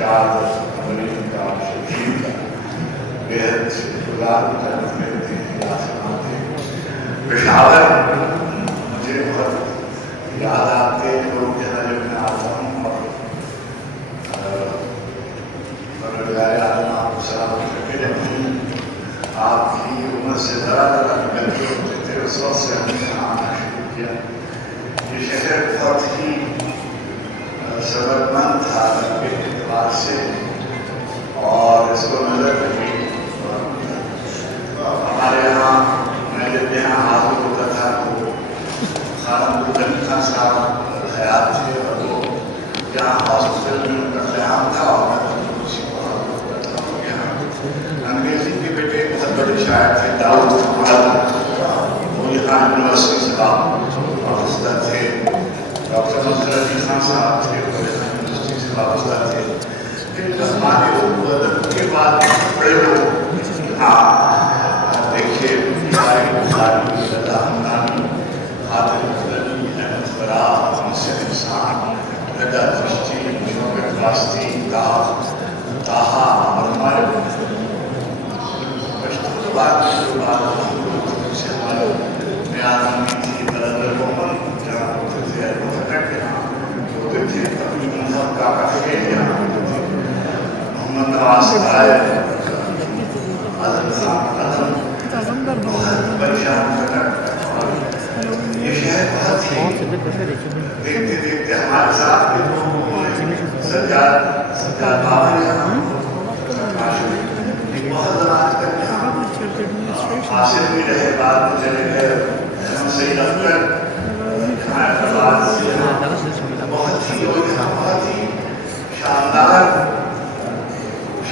یاد امریکہ کا شبیر کا بےحد شکرگزار کرتے ہیں یاد سناتے پشاور مجھے بہت یاد آتے لوگ جہاں جب میں آتا ہوں اور آپ کو سلام کرتے جب آپ کی عمر سے ذرا نکلتے ہوتے تھے اس وقت سے ہم نے آنا شروع کیا. یہ شہر بہت ہی ثروت مند تھا کے اعتبار سے اور اس کو نظر رکھی. ہمارے یہاں میں جب یہاں حاضر ہوتا تھا تو خانم غنی خان صاحب حیات تھے اور وہ یہاں ہاسپٹل میں ان کا قیام تھا اور میں اسی کو حاضر ہوتا تھا. یہاں انگریزی کے بیٹے بہت بڑے شاعر تھے داؤد وہ یہاں یونیورسٹی سے وابستہ تھے. ڈاکٹر مظہر علی خان صاحب تھے وہ یونیورسٹی سے وابستہ تھے. پھر ہمارے اردو ادب کے بعد بڑے لوگ دیکھیے بخاری رضا ہمدانی خاطر مدنی احمد فراز محسن انسان رضا چشتی شوکت واسطی طاہا اور ہمارے پشتو بعد سے ہمارے بیان ہوئی تھی بلندر محمد جہاں ہوتے تھے متحد یہاں ہوتے تھے تبھی مذہب کا کافی یہاں ہوتے تھے. محمد نواز آئے یہ شہر بہت ہی دیکھتے دیکھتے ہمارے ساتھ سجاد بابا بہت زمان تک حاصل بھی رہے. بعد میں چلے گئے احمد سعید اختر بہت ہی شاندار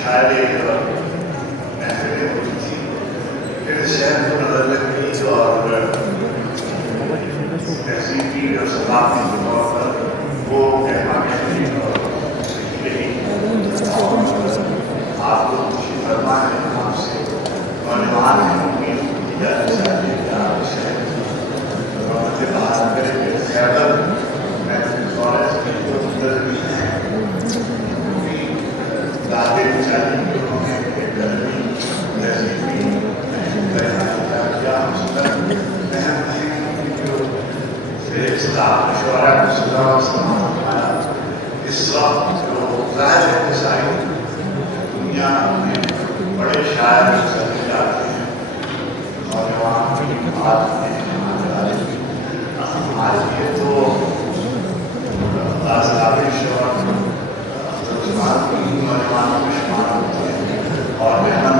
شاعری محفلیں ہوتی تھی. پھر شہر کو نظر لگ گئی اور تہذیبی اور ثقافتی طور پر وہ یہی آپ کو خوشی فرما ہے آپ سے نوجوان ہیں آپ شہر باہر کریں گے خیبر بھی ہیں دادے چالی انہوں نے ایک تہذیبی کیا اس وقت جو ظاہر ہے ساری دنیا میں بڑے شاعر چلے جاتے ہیں نوجوان ہمارے لیے تو نوجوانوں میں شمار ہوتے ہیں اور مہمان